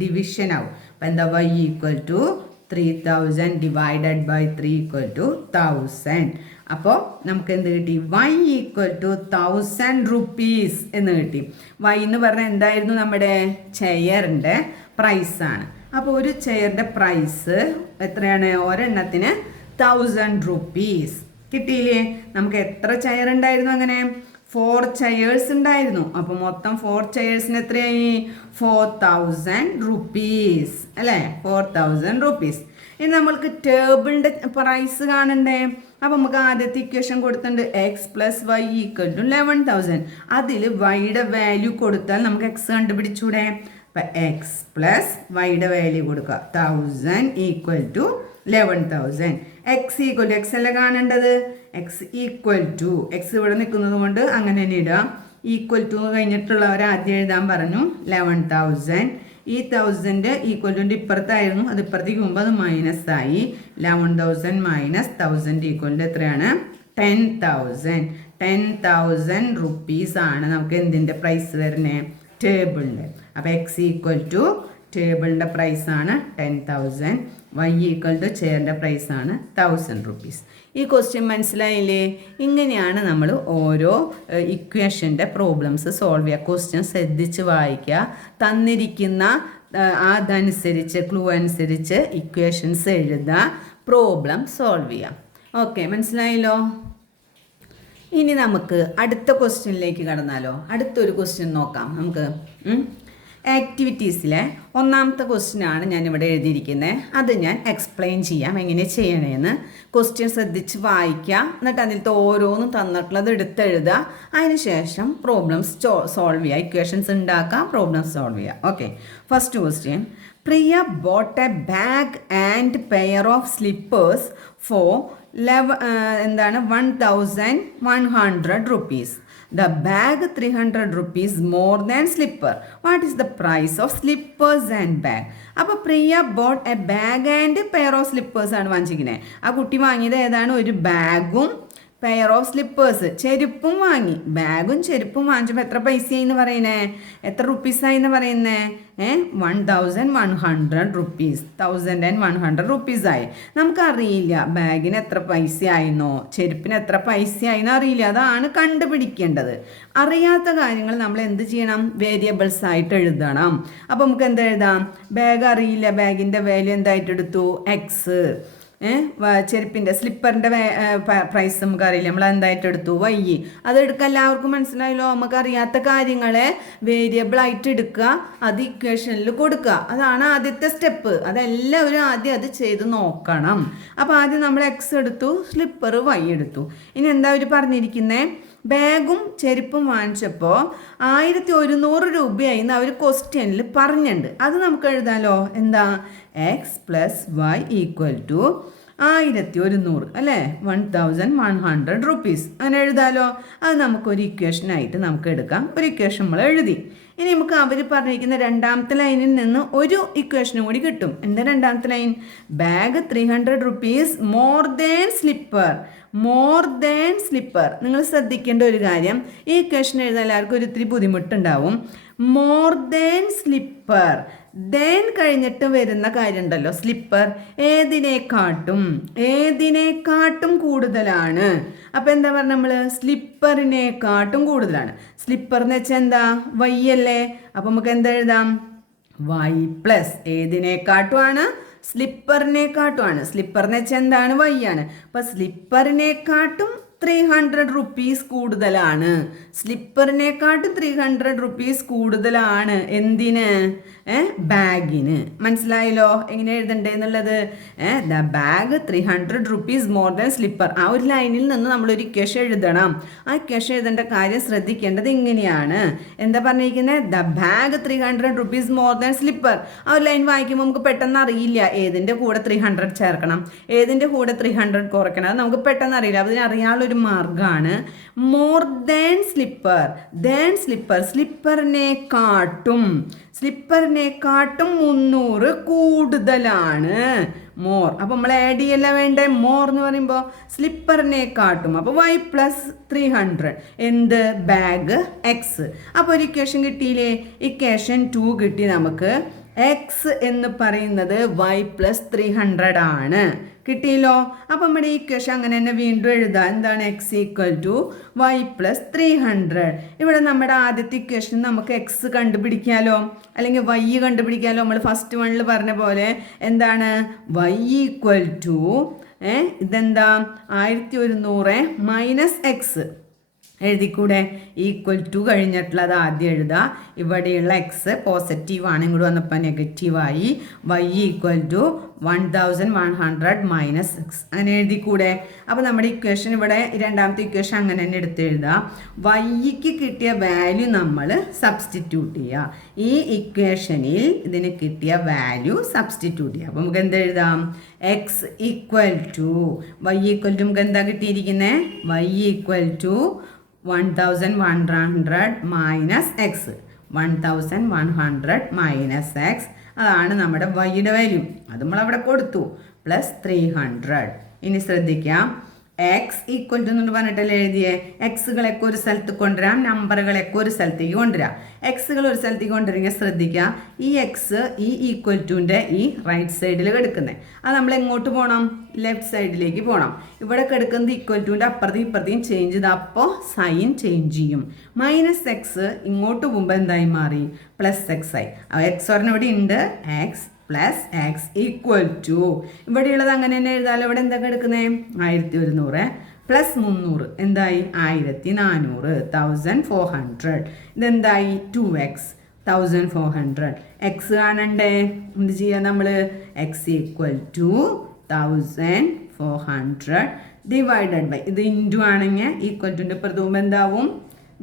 ഡിവിഷൻ ആവും. അപ്പം എന്താ? Y equal to 3000 divided by 3 equal to 1000. അപ്പോൾ നമുക്ക് എന്ത് കിട്ടി? y ഈക്വൽ ടു 1000 റുപ്പീസ് എന്ന് കിട്ടി. y എന്ന് പറഞ്ഞാൽ എന്തായിരുന്നു? നമ്മുടെ ചെയറിൻ്റെ പ്രൈസാണ്. അപ്പോൾ ഒരു ചെയറിൻ്റെ പ്രൈസ് എത്രയാണ്? ഒരെണ്ണത്തിന് 1000 റുപ്പീസ് കിട്ടിയില്ലേ? നമുക്ക് എത്ര ചെയർ ഉണ്ടായിരുന്നു? അങ്ങനെ 4 ചെയേഴ്സ് ഉണ്ടായിരുന്നു. അപ്പോൾ മൊത്തം 4 ചെയേഴ്സിന് എത്രയായി? 4000 റുപ്പീസ് അല്ലേ? 4000 റുപ്പീസ്. ഇനി നമ്മൾക്ക് ടേബിളിൻ്റെ പ്രൈസ് കാണണ്ടേ? അപ്പോൾ നമുക്ക് ആദ്യത്തെ ഇക്വേഷൻ കൊടുത്തിട്ടുണ്ട് x plus Y equal to 11,000. അതിൽ വൈയുടെ വാല്യൂ കൊടുത്താൽ നമുക്ക് എക്സ് കണ്ടുപിടിച്ചൂടെ? അപ്പം എക്സ് പ്ലസ് വൈയുടെ വാല്യൂ കൊടുക്കുക 1000 equal to 11,000. X equal to x അല്ലേ കാണേണ്ടത്? എക്സ് ഈക്വൽ ടു എക്സ് ഇവിടെ നിൽക്കുന്നത് കൊണ്ട് അങ്ങനെ തന്നെ ഇടുക. ഈക്വൽ ടു കഴിഞ്ഞിട്ടുള്ളവർ ആദ്യം എഴുതാൻ പറഞ്ഞു 11,000. ഈ 1000 ഈക്വൽ ടു ഇപ്പുറത്തായിരുന്നു, അത് ഇപ്പുറത്തേക്ക് പോകുമ്പോൾ അത് മൈനസ് ആയി. 11,000 മൈനസ് 1000 ഈക്വൽ ടു എത്രയാണ്? 10,000. 10,000 റുപ്പീസ് ആണ് നമുക്ക് എന്തിൻ്റെ പ്രൈസ് വരുന്നത്? ടേബിളിൻ്റെ. അപ്പോൾ എക്സ് ഈക്വൽ ടു ടേബിളിൻ്റെ പ്രൈസാണ് 10,000. വൈ ഈക്വൽ ടു ചെയറിൻ്റെ പ്രൈസാണ് 1000 റുപ്പീസ്. ഈ ക്വസ്റ്റ്യൻ മനസ്സിലായില്ലേ? ഇങ്ങനെയാണ് നമ്മൾ ഓരോ ഇക്വേഷൻ്റെ പ്രോബ്ലംസ് സോൾവ് ചെയ്യുക. ക്വസ്റ്റ്യൻ ശ്രദ്ധിച്ച് വായിക്കുക, തന്നിരിക്കുന്ന അതനുസരിച്ച് ക്ലൂ അനുസരിച്ച് ഇക്വേഷൻസ് എഴുതുക, പ്രോബ്ലം സോൾവ് ചെയ്യാം. ഓക്കെ, മനസ്സിലായല്ലോ? ഇനി നമുക്ക് അടുത്ത ക്വസ്റ്റ്യനിലേക്ക് കടന്നാലോ? അടുത്തൊരു ക്വസ്റ്റ്യൻ നോക്കാം നമുക്ക്. ആക്ടിവിറ്റീസിലെ ഒന്നാമത്തെ ക്വസ്റ്റ്യനാണ് ഞാനിവിടെ എഴുതിയിരിക്കുന്നത്. അത് ഞാൻ എക്സ്പ്ലെയിൻ ചെയ്യാം എങ്ങനെ ചെയ്യണമെന്ന്. ക്വസ്റ്റ്യൻ ശ്രദ്ധിച്ച് വായിക്കുക, എന്നിട്ട് അതിലത്തെ ഓരോന്നും തന്നിട്ടുള്ളത് എടുത്തെഴുതുക. അതിനുശേഷം പ്രോബ്ലംസ് സോൾവ് ചെയ്യുക, ഇക്വേഷൻസ് ഉണ്ടാക്കുക, പ്രോബ്ലംസ് സോൾവ് ചെയ്യുക. Okay, first question. Priya bought a bag and pair of slippers for 1,100 rupees. The bag 300 rupees more than slipper. What is the price of slippers and bag? അപ്പോൾ Priya bought a bag and pair of slippers ആണ് വാങ്ങിച്ചിരിക്കുന്നത്. ആ കുട്ടി വാങ്ങിയത് ഏതാണ്? ഒരു ബാഗും പെയർ ഓഫ് സ്ലിപ്പേഴ്സ്, ചെരുപ്പും വാങ്ങി. ബാഗും ചെരുപ്പും വാങ്ങിച്ചപ്പോൾ എത്ര പൈസയായി എന്ന് പറയുന്നേ? എത്ര റുപ്പീസായി എന്ന് പറയുന്നേ? 1,100 റുപ്പീസ്. 1,100 റുപ്പീസായി. നമുക്കറിയില്ല ബാഗിന് എത്ര പൈസയായിരുന്നോ ചെരുപ്പിന് എത്ര പൈസയായിരുന്നോ അറിയില്ല. അതാണ് കണ്ടുപിടിക്കേണ്ടത്. അറിയാത്ത കാര്യങ്ങൾ നമ്മൾ എന്ത് ചെയ്യണം? വേരിയബിൾസ് ആയിട്ട് എഴുതണം. അപ്പോൾ നമുക്ക് എന്താ എഴുതാം? ബാഗ് അറിയില്ല, ബാഗിൻ്റെ വാല്യൂ എന്തായിട്ട് എടുത്തു? എക്സ്. ചെരുപ്പിൻ്റെ സ്ലിപ്പറിൻ്റെ പ്രൈസ് നമുക്കറിയില്ല, നമ്മൾ എന്തായിട്ട് എടുത്തു? വൈ. അതെടുക്കുക. എല്ലാവർക്കും മനസ്സിലായല്ലോ? നമുക്കറിയാത്ത കാര്യങ്ങളെ വേരിയബിൾ ആയിട്ട് എടുക്കുക, അത് ഇക്വേഷനിൽ കൊടുക്കുക. അതാണ് ആദ്യത്തെ സ്റ്റെപ്പ്. അതെല്ലാവരും ആദ്യം അത് ചെയ്ത് നോക്കണം. അപ്പോൾ ആദ്യം നമ്മൾ എക്സ് എടുത്തു, സ്ലിപ്പർ വൈ എടുത്തു. ഇനി എന്താ അവർ പറഞ്ഞിരിക്കുന്നത്? ബാഗും ചെരുപ്പും വാങ്ങിച്ചപ്പോൾ 1,100 രൂപയായി എന്ന് അവർ ക്വസ്റ്റ്യനിൽ പറഞ്ഞിട്ടുണ്ട്. അത് നമുക്ക് എഴുതാലോ? എന്താ? X plus Y equal to 1,100 അല്ലേ? 1,100 റുപ്പീസ്. അങ്ങനെ എഴുതാലോ? അത് നമുക്കൊരു ഇക്വേഷനായിട്ട് നമുക്ക് എടുക്കാം. ഒരു ഇക്വേഷൻ നമ്മൾ എഴുതി. ഇനി നമുക്ക് അവർ പറഞ്ഞിരിക്കുന്ന രണ്ടാമത്തെ ലൈനിൽ നിന്ന് ഒരു ഇക്വേഷനും കൂടി കിട്ടും. എന്താ രണ്ടാമത്തെ line? Bag 300 rupees more than slipper. More than slipper. നിങ്ങൾ ശ്രദ്ധിക്കേണ്ട ഒരു കാര്യം, ഈ ഇക്വേഷൻ എഴുതാൻ എല്ലാവർക്കും ഒരു ഇത്തിരി ബുദ്ധിമുട്ടുണ്ടാവും. More than slipper. ദെൻ കഴിഞ്ഞിട്ട് വരുന്ന കാര്യം ഉണ്ടല്ലോ, സ്ലിപ്പർ. ഏതിനെക്കാട്ടും കൂടുതലാണ്. അപ്പം എന്താ പറഞ്ഞ നമ്മൾ? സ്ലിപ്പറിനെക്കാട്ടും കൂടുതലാണ്. സ്ലിപ്പർ എന്ന് വെച്ചാൽ എന്താ? വൈ അല്ലേ? അപ്പം നമുക്ക് എന്താ എഴുതാം? വൈ പ്ലസ് ഏതിനെക്കാട്ടുമാണ്? സ്ലിപ്പറിനെക്കാട്ടുമാണ്. സ്ലിപ്പർ എന്ന് വെച്ചാൽ എന്താണ്? വൈ ആണ്. അപ്പം സ്ലിപ്പറിനെക്കാട്ടും 300 റുപ്പീസ് കൂടുതലാണ്. സ്ലിപ്പറിനെക്കാട്ടും 300 റുപ്പീസ് കൂടുതലാണ്. എന്തിന്? ബാഗിന്. മനസ്സിലായല്ലോ എങ്ങനെ എഴുതണ്ടേ എന്നുള്ളത്? The bag 300 rupees more than slipper. ആ ഒരു ലൈനിൽ നിന്ന് നമ്മളൊരു ഇക്വേഷൻ എഴുതണം. ആ ഇക്വേഷൻ എഴുതേണ്ട കാര്യം ശ്രദ്ധിക്കേണ്ടത് ഇങ്ങനെയാണ്. എന്താ പറഞ്ഞിരിക്കുന്നത്? The bag 300 rupees more than slipper. ആ ഒരു ലൈൻ വായിക്കുമ്പോൾ നമുക്ക് പെട്ടെന്ന് അറിയില്ല ഏതിൻ്റെ കൂടെ 300 ചേർക്കണം, ഏതിൻ്റെ കൂടെ 300 കുറയ്ക്കണം. അത് നമുക്ക് പെട്ടെന്ന് അറിയില്ല. അതിനറിയാനുള്ളൊരു മാർഗ്ഗമാണ് more than slipper. Than slipper. സ്ലിപ്പറിനെക്കാട്ടും 300 കൂടുതലാണ്. മോർ. അപ്പോൾ നമ്മൾ ആഡ് ചെയ്യല്ല വേണ്ടേ? മോർ എന്ന് പറയുമ്പോൾ സ്ലിപ്പറിനെക്കാട്ടും. അപ്പോൾ വൈ പ്ലസ് 300. എന്ത്? Bag x. അപ്പോൾ ഒരു ഇക്വേഷൻ കിട്ടിയില്ലേ? ഇക്വേഷൻ 2 കിട്ടി നമുക്ക്. എക്സ് എന്ന് പറയുന്നത് y പ്ലസ് 300 ആണ്. കിട്ടിയല്ലോ. അപ്പം നമ്മുടെ ഈ ഇക്വേഷൻ അങ്ങനെ തന്നെ വീണ്ടും എഴുതാം. എന്താണ്? X equal to y plus 300. ഇവിടെ നമ്മുടെ ആദ്യത്തെ ഇക്വേഷൻ നമുക്ക് എക്സ് കണ്ടുപിടിക്കാമല്ലോ, അല്ലെങ്കിൽ y കണ്ടുപിടിക്കാമല്ലോ. നമ്മൾ ഫസ്റ്റ് വണ്ണിൽ പറഞ്ഞ പോലെ എന്താണ്? y ഈക്വൽ ടു ഇതെന്താ? 1100 മൈനസ് എക്സ് എഴുതിക്കൂടെ? ഈക്വൽ ടു കഴിഞ്ഞിട്ടുള്ളത് ആദ്യം എഴുതുക. ഇവിടെയുള്ള എക്സ് പോസിറ്റീവാണ്, ഇങ്ങോട്ട് വന്നപ്പോൾ നെഗറ്റീവായി. y equal to 1100 minus x അങ്ങനെ എഴുതിക്കൂടെ? അപ്പോൾ നമ്മുടെ ഇക്വേഷൻ ഇവിടെ രണ്ടാമത്തെ ഇക്വേഷൻ അങ്ങനെ തന്നെ എടുത്ത് എഴുതുക. വൈക്ക് കിട്ടിയ വാല്യൂ നമ്മൾ സബ്സ്റ്റിറ്റ്യൂട്ട് ചെയ്യുക. ഈ ഇക്വേഷനിൽ ഇതിന് കിട്ടിയ വാല്യൂ സബ്സ്റ്റിറ്റ്യൂട്ട് ചെയ്യുക. അപ്പോൾ നമുക്ക് എന്ത് എഴുതാം? X equal to y equal to നമുക്ക് എന്താ കിട്ടിയിരിക്കുന്നത്? y equal to 1100 minus x. 1100 minus x അതാണ് നമ്മുടെ വൈയുടെ വാല്യൂ. അത് നമ്മളവിടെ കൊടുത്തു. പ്ലസ് 300. ഇനി ശ്രദ്ധിക്കാം, എക്സ് ഈക്വൽ ടു എന്ന് പറഞ്ഞിട്ടല്ലേ എഴുതിയേ? എക്സുകളൊക്കെ ഒരു സ്ഥലത്ത് കൊണ്ടുവരാം, നമ്പറുകളൊക്കെ ഒരു സ്ഥലത്തേക്ക് കൊണ്ടുവരാം. എക്സുകൾ ഒരു സ്ഥലത്തേക്ക് കൊണ്ടുവരിക. ശ്രദ്ധിക്കുക, ഈ എക്സ് ഈ ഈക്വൽ ടുവിൻ്റെ ഈ റൈറ്റ് സൈഡിൽ കിടക്കുന്നത്, അത് നമ്മൾ എങ്ങോട്ട് പോകണം? ലെഫ്റ്റ് സൈഡിലേക്ക് പോകണം. ഇവിടെ കിടക്കുന്നത് ഈക്വൽ ടുവിൻ്റെ അപ്പുറത്തും ഇപ്പുറത്തേയും ചേഞ്ച് ചെയ്ത് അപ്പോൾ സൈൻ ചേഞ്ച് ചെയ്യും. മൈനസ് എക്സ് ഇങ്ങോട്ട് പോകുമ്പോൾ എന്തായി മാറി? പ്ലസ് എക്സ് ആയി. എക്സ് പറഞ്ഞ ഇവിടെ ഉണ്ട്, x plus x equal to ഇവിടെയുള്ളത് അങ്ങനെ തന്നെ എഴുതാമല്ലോ. ഇവിടെ എന്താ കിടക്കുന്നത്? 1100 പ്ലസ് 300 എന്തായി? 1400. 1400 ഇതെന്തായി? 2x 1400. എക്സ് കാണണ്ടേ? എന്ത് ചെയ്യാം നമ്മൾ? X equal to 1400 divided by, ഇത് ഇൻറ്റു ആണെങ്കിൽ ഈക്വൽ ടുൻ്റെ ഇപ്പുറത്ത് പോകുമ്പോൾ എന്താവും?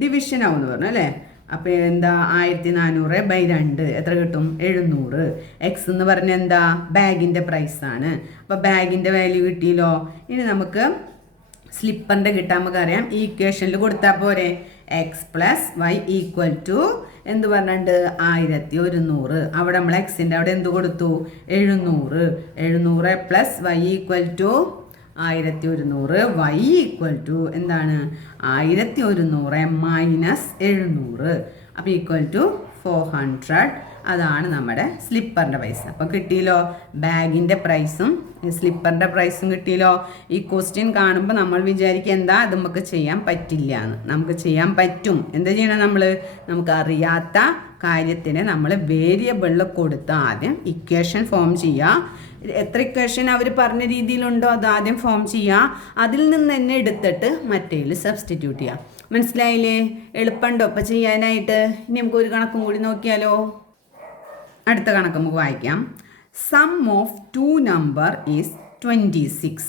ഡിവിഷൻ ആവും എന്ന് പറഞ്ഞു അല്ലേ? അപ്പോൾ എന്താ? 1400 ബൈ 2 എത്ര കിട്ടും? 700. എക്സ് എന്ന് പറഞ്ഞാൽ എന്താ? ബാഗിൻ്റെ പ്രൈസാണ്. അപ്പോൾ ബാഗിൻ്റെ വാല്യൂ കിട്ടിയല്ലോ. ഇനി നമുക്ക് സ്ലിപ്പറിൻ്റെ കിട്ടാൻ നമുക്കറിയാം. ഈ ഇക്വേഷനിൽ കൊടുത്താൽ പോരെ? X plus Y equal to എന്ത് പറഞ്ഞിട്ടുണ്ട്? 1100. അവിടെ നമ്മൾ എക്സിൻ്റെ അവിടെ എന്ത് കൊടുത്തു? 700. 700 plus Y equal to 1100. Y equal to എന്താണ്? 1100 മൈനസ് 700. അപ്പോൾ ഈക്വൽ ടു 400. അതാണ് നമ്മുടെ സ്ലിപ്പറിൻ്റെ പ്രൈസ്. അപ്പോൾ കിട്ടിയല്ലോ, ബാഗിൻ്റെ പ്രൈസും സ്ലിപ്പറിൻ്റെ പ്രൈസും കിട്ടിയല്ലോ. ഈ ക്വസ്റ്റ്യൻ കാണുമ്പോൾ നമ്മൾ വിചാരിക്കുക എന്താ അത് നമുക്ക് ചെയ്യാൻ പറ്റില്ല എന്ന്. നമുക്ക് ചെയ്യാൻ പറ്റും. എന്താ ചെയ്യണം നമ്മൾ? നമുക്ക് അറിയാത്ത കാര്യത്തിന് നമ്മൾ വേരിയബിളിൽ കൊടുത്ത് ആദ്യം ഇക്വേഷൻ ഫോം ചെയ്യുക. എത്ര ഇക്വേഷൻ അവർ പറഞ്ഞ രീതിയിലുണ്ടോ അത് ആദ്യം ഫോം ചെയ്യുക. അതിൽ നിന്ന് തന്നെ എടുത്തിട്ട് മറ്റേതിൽ സബ്സ്റ്റിറ്റ്യൂട്ട് ചെയ്യുക. മനസ്സിലായില്ലേ? എളുപ്പമുണ്ടോ ഇപ്പോൾ ചെയ്യാനായിട്ട്? ഇനി നമുക്ക് ഒരു കണക്കും കൂടി നോക്കിയാലോ. അടുത്ത കണക്ക് നമുക്ക് വായിക്കാം. Sum of 2 number is 26.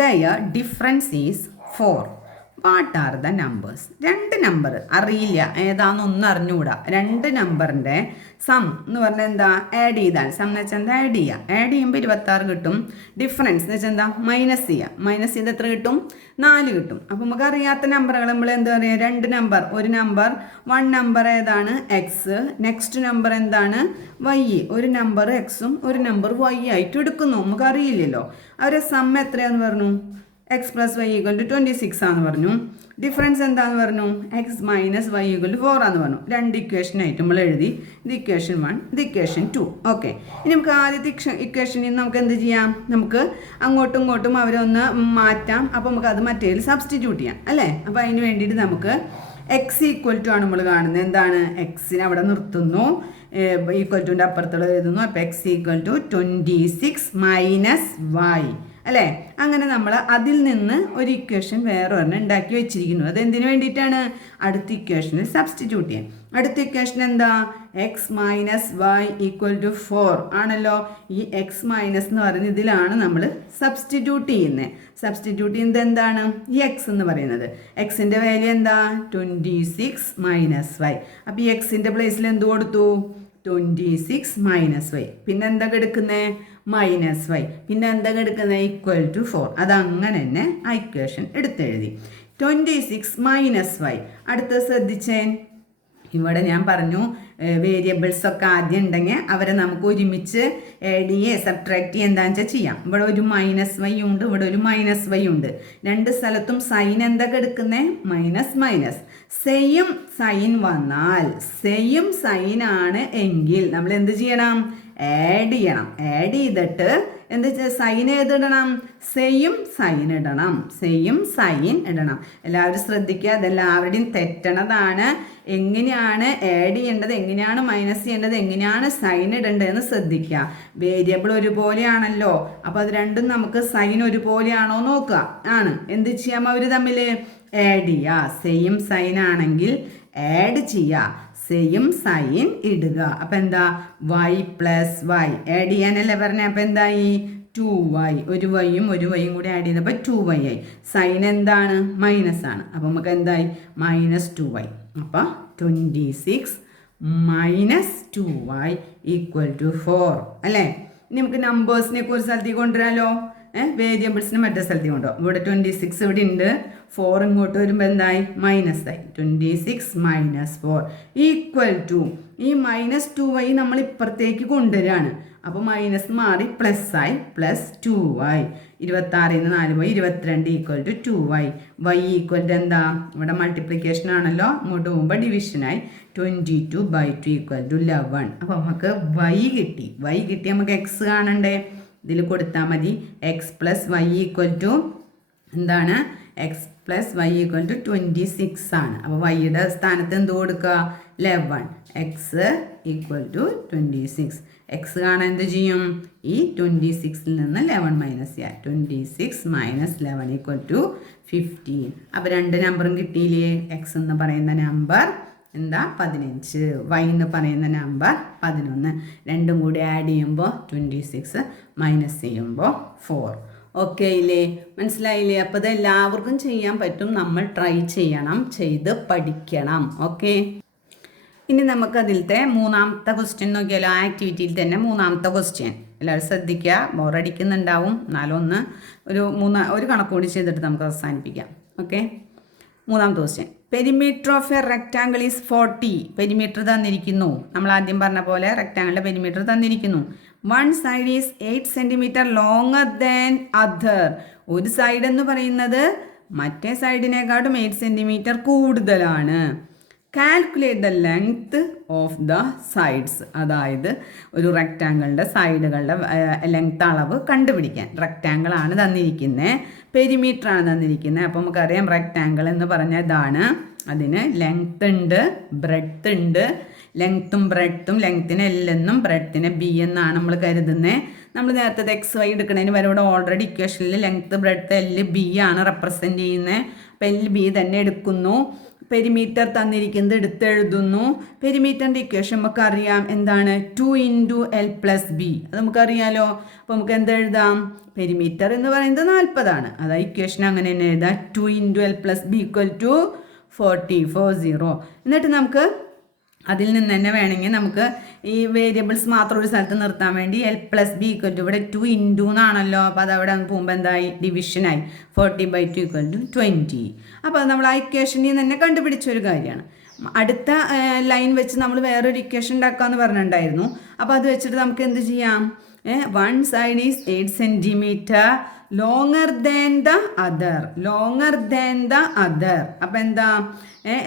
Their difference is 4. What are the numbers? 2 number അറിയില്ല, ഏതാണെന്നൊന്നും അറിഞ്ഞുകൂടാ. 2 നമ്പറിൻ്റെ സം എന്ന് പറഞ്ഞാൽ എന്താ? ആഡ് ചെയ്താണ്. സം എന്ന് വെച്ചാൽ എന്താ? ആഡ് ചെയ്യുക. ആഡ് ചെയ്യുമ്പോൾ 26 കിട്ടും. ഡിഫറൻസ് എന്ന് വെച്ചാൽ എന്താ? മൈനസ് ചെയ്യുക. മൈനസ് ചെയ്ത് എത്ര കിട്ടും? 4 കിട്ടും. അപ്പോൾ നമുക്ക് അറിയാത്ത നമ്പറുകൾ നമ്മൾ എന്താ പറയുക? 2 നമ്പർ. ഒരു നമ്പർ 1 നമ്പർ ഏതാണ്? എക്സ്. നെക്സ്റ്റ് നമ്പർ എന്താണ്? വൈ. ഒരു നമ്പർ എക്സും ഒരു നമ്പർ വൈ ആയിട്ട് എടുക്കുന്നു. നമുക്ക് അറിയില്ലല്ലോ. അവരുടെ സം എത്രയാണെന്ന് പറഞ്ഞു? X plus Y equal to 26 ആണെന്ന് പറഞ്ഞു. ഡിഫറൻസ് എന്താണെന്ന് പറഞ്ഞു? X minus Y equal to 4 ആണെന്ന് പറഞ്ഞു. 2 ഇക്വേഷനായിട്ട് നമ്മൾ എഴുതി. ഇത് ഇക്വേഷൻ 1, ഇത് ഇക്വേഷൻ 2. ഓക്കെ. ഇനി നമുക്ക് ആദ്യത്തെ ഇക്വേഷനിൽ നമുക്ക് എന്ത് ചെയ്യാം? നമുക്ക് അങ്ങോട്ടും ഇങ്ങോട്ടും അവരൊന്ന് മാറ്റാം. അപ്പോൾ നമുക്ക് അത് മറ്റേതിൽ സബ്സ്റ്റിറ്റ്യൂട്ട് ചെയ്യാം അല്ലേ? അപ്പോൾ അതിന് വേണ്ടിയിട്ട് നമുക്ക് എക്സ് ഈക്വൽ ടു ആണ് നമ്മൾ കാണുന്നത്. എന്താണ്? എക്സിനെ അവിടെ നിർത്തുന്നു, ഈക്വൽ ടുൻ്റെ അപ്പുറത്തുള്ളത് എഴുതുന്നു. അപ്പോൾ X equal to 26 minus Y അല്ലേ? അങ്ങനെ നമ്മൾ അതിൽ നിന്ന് ഒരു ഇക്വേഷൻ വേറെ ഒരെണ്ണം ഉണ്ടാക്കി വെച്ചിരിക്കുന്നു. അതെന്തിനു വേണ്ടിയിട്ടാണ്? അടുത്ത ഇക്വേഷനിൽ സബ്സ്റ്റിറ്റ്യൂട്ട് ചെയ്യാൻ. അടുത്ത ഇക്വേഷൻ എന്താ? X minus Y equal to 4 ആണല്ലോ. ഈ എക്സ് മൈനസ് എന്ന് പറയുന്നത് ഇതിലാണ് നമ്മൾ സബ്സ്റ്റിറ്റ്യൂട്ട് ചെയ്യുന്നത്. സബ്സ്റ്റിറ്റ്യൂട്ട് ചെയ്യുന്നത് എന്താണ്? ഈ എക്സ് എന്ന് പറയുന്നത്. എക്സിൻ്റെ വാല്യൂ എന്താ? 26 മൈനസ് വൈ. അപ്പോൾ ഈ എക്സിൻ്റെ പ്ലേസിൽ എന്ത് കൊടുത്തു? 26 മൈനസ് വൈ. പിന്നെ എന്താ കിടക്കുന്നത്? Minus Y. പിന്നെ എന്താ കിടക്കുന്നത്? Equal to 4. അതങ്ങനെ തന്നെ ആ ഇക്വേഷൻ എടുത്തെഴുതി. 26 minus Y. അടുത്ത ശ്രദ്ധിച്ചേ, ഇവിടെ ഞാൻ പറഞ്ഞു വേരിയബിൾസൊക്കെ ആദ്യം ഉണ്ടെങ്കിൽ അവരെ നമുക്ക് ഒരുമിച്ച് ആഡ് ചെയ്യുക സബ്ട്രാക്ട് ചെയ്യുക എന്താണെന്ന് വെച്ചാൽ ചെയ്യാം. ഇവിടെ ഒരു -y ഉണ്ട്, ഇവിടെ ഒരു -y ഉണ്ട്. രണ്ട് സ്ഥലത്തും സൈൻ എന്തൊക്കെ എടുക്കുന്നത്? മൈനസ്. സെയിം സൈൻ വന്നാൽ, സെയിം സൈൻ ആണ് എങ്കിൽ നമ്മൾ എന്ത് ചെയ്യണം? ആഡ് ചെയ്യണം. ആഡ് ചെയ്തിട്ട് എന്ത് സൈൻ ഏതിടണം? സെയിം സൈൻ ഇടണം. എല്ലാവരും ശ്രദ്ധിക്കുക, അതെല്ലാവരുടെയും തെറ്റണതാണ്. എങ്ങനെയാണ് ആഡ് ചെയ്യേണ്ടത്, എങ്ങനെയാണ് മൈനസ് ചെയ്യേണ്ടത്, എങ്ങനെയാണ് സൈൻ ഇടേണ്ടതെന്ന് ശ്രദ്ധിക്കുക. വേരിയബിൾ ഒരുപോലെയാണല്ലോ, അപ്പോൾ അത് രണ്ടും നമുക്ക് സൈൻ ഒരുപോലെയാണോ നോക്കുക. ആണ്. എന്ത് ചെയ്യാം? അവർ തമ്മിൽ ആഡ് ചെയ്യുക. സെയിം സൈൻ ആണെങ്കിൽ ആഡ് ചെയ്യുക, സെയിം സൈൻ ഇടുക. അപ്പം എന്താ? y + y ആഡ് ചെയ്യാനല്ലേ പറഞ്ഞത്. അപ്പം എന്തായി? 2y. ഒരു വൈയും കൂടി ആഡ് ചെയ്തപ്പോൾ 2y ആയി. സൈൻ എന്താണ്? മൈനസ് ആണ്. അപ്പം നമുക്ക് എന്തായി? -2y. അപ്പം 26 - 2y = 4 അല്ലേ? ഇനി നമുക്ക് നമ്പേഴ്സിനെ ഒരു സ്ഥലത്തേക്ക് കൊണ്ടുവരാമല്ലോ. വേരിയബിൾസിന് മറ്റേ സ്ഥലത്തേക്ക് കൊണ്ടുപോകാം. ഇവിടെ 26 ഇവിടെ ഉണ്ട്, 4 ഇങ്ങോട്ട് വരുമ്പോൾ എന്തായി? മൈനസായി. 26 - 4 = ഈ -2y നമ്മൾ ഇപ്പുറത്തേക്ക് കൊണ്ടുവരികയാണ്. അപ്പോൾ മൈനസ് മാറി പ്ലസ് ആയി, +2y. 26 ന്ന് 4 പോയി, 22 = 2y. y = എന്താ? ഇവിടെ മൾട്ടിപ്ലിക്കേഷൻ ആണല്ലോ, ഇങ്ങോട്ട് പോകുമ്പോൾ ഡിവിഷനായി. 22/2 = 11. അപ്പോൾ നമുക്ക് y കിട്ടി. നമുക്ക് x കാണണ്ടേ? ഇതിൽ കൊടുത്താൽ മതി. x + y = എന്താണ്? x + y = 26 ആണ്. അപ്പോൾ വൈയുടെ സ്ഥാനത്ത് എന്ത് കൊടുക്കുക? 11. x = 26. x കാണാൻ എന്ത് ചെയ്യും? ഈ 26ൽ നിന്ന് 11 മൈനസ് ചെയ്യുക. 26 - 11 = 15. അപ്പോൾ രണ്ട് നമ്പറും കിട്ടിയില്ലേ? x എന്ന് പറയുന്ന നമ്പർ എന്താ? 15. y എന്ന് പറയുന്ന നമ്പർ 11. രണ്ടും കൂടി ആഡ് ചെയ്യുമ്പോൾ 26, മൈനസ് ചെയ്യുമ്പോൾ 4. ഓക്കെ ഇല്ലേ? മനസ്സിലായില്ലേ? അപ്പോൾ ഇത് എല്ലാവർക്കും ചെയ്യാൻ പറ്റും. നമ്മൾ ട്രൈ ചെയ്യണം, ചെയ്ത് പഠിക്കണം. ഓക്കെ, ഇനി നമുക്കതിലത്തെ മൂന്നാമത്തെ ക്വസ്റ്റ്യൻ നോക്കിയാലോ. ആക്ടിവിറ്റിയിൽ തന്നെ മൂന്നാമത്തെ ക്വസ്റ്റ്യൻ. എല്ലാവരും ശ്രദ്ധിക്കുക, ബോറടിക്കുന്നുണ്ടാവും. എന്നാലും ഒരു കണക്ക് കൂടി ചെയ്തിട്ട് നമുക്ക് അവസാനിപ്പിക്കാം. ഓക്കെ, മൂന്നാമത്തെ question. Perimeter of A rectangle is 40. Perimeter തന്നിരിക്കുന്നു. നമ്മൾ ആദ്യം പറഞ്ഞ പോലെ റെക്റ്റാങ്കിളിൻ്റെ പെരിമീറ്റർ തന്നിരിക്കുന്നു. One side is 8 centimetre longer than other. ഒരു സൈഡ് എന്ന് പറയുന്നത് മറ്റേ സൈഡിനെക്കാട്ടും 8 സെൻറ്റിമീറ്റർ കൂടുതലാണ്. Calculate the length of the sides. അതായത് ഒരു റെക്റ്റാങ്കിളിൻ്റെ സൈഡുകളുടെ ലെങ്ത് അളവ് കണ്ടുപിടിക്കാൻ. റെക്റ്റാങ്കിൾ ആണ് തന്നിരിക്കുന്നത്, പെരിമീറ്റർ ആണ് തന്നിരിക്കുന്നത്. അപ്പോൾ നമുക്കറിയാം റെക്റ്റാങ്കിൾ എന്ന് പറഞ്ഞാൽ ഇതാണ്. അതിന് ലെങ്ത് ഉണ്ട്, ബ്രെഡ്ത്ത് ഉണ്ട്. ലെങ്ത്തും ബ്രെഡ്ത്തും, ലെങ്ത്തിന് L എന്നും ബ്രെഡ്ത്തിന് B എന്നാണ് നമ്മൾ കരുതുന്നത്. നമ്മൾ നേരത്തെ XY എടുക്കുന്നതിന് വരെ ഇവിടെ ഓൾറെഡി ഇക്വേഷനിൽ ലെങ്ത്ത്, ബ്രെഡ്ത്ത്, L, B ആണ് റെപ്രസെൻറ്റ് ചെയ്യുന്നത്. അപ്പോൾ L, B തന്നെ എടുക്കുന്നു. പെരിമീറ്റർ തന്നിരിക്കുന്നത് എടുത്തെഴുതുന്നു. പെരിമീറ്ററിൻ്റെ ഇക്വേഷൻ നമുക്കറിയാം എന്താണ്? 2 × L + B. അത് നമുക്കറിയാലോ. അപ്പോൾ നമുക്ക് എന്തെഴുതാം? പെരിമീറ്റർ എന്ന് പറയുന്നത് 40 ആണ്. അതായത് ഇക്വേഷൻ അങ്ങനെ തന്നെ എഴുതാം. 2 × L + B = 40. എന്നിട്ട് നമുക്ക് അതിൽ നിന്ന് തന്നെ വേണമെങ്കിൽ നമുക്ക് ഈ വേരിയബിൾസ് മാത്രം ഒരു സ്ഥലത്ത് നിർത്താൻ വേണ്ടി L + B = ഇവിടെ 2 × എന്നാണല്ലോ. അപ്പോൾ അത് അവിടെ പോകുമ്പോൾ എന്തായി? ഡിവിഷനായി. 40/2 = 20. അപ്പോൾ അത് നമ്മൾ ആ ഇക്വേഷനിൽ തന്നെ കണ്ടുപിടിച്ച ഒരു കാര്യമാണ്. അടുത്ത ലൈൻ വെച്ച് നമ്മൾ വേറൊരു ഇക്വേഷൻ ഉണ്ടാക്കാമെന്ന് പറഞ്ഞിട്ടുണ്ടായിരുന്നു. അപ്പോൾ അത് വെച്ചിട്ട് നമുക്ക് എന്ത് ചെയ്യാം? One side is 8 centimetre longer than the other. അപ്പം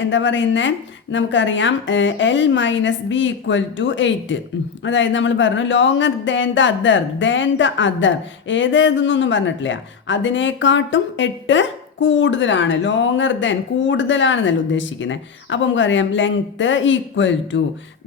എന്താ പറയുന്നത്? നമുക്കറിയാം L - B = 8. അതായത് നമ്മൾ പറഞ്ഞു ലോങ്ങർ ദാൻ ദ അതർ. ഏതേതെന്നൊന്നും പറഞ്ഞിട്ടില്ല. അതിനെക്കാട്ടും 8 കൂടുതലാണ്. ലോങ്ങർ ദാൻ കൂടുതലാണെന്നല്ല ഉദ്ദേശിക്കുന്നത്. അപ്പോൾ നമുക്കറിയാം ലെങ്ത്ത് =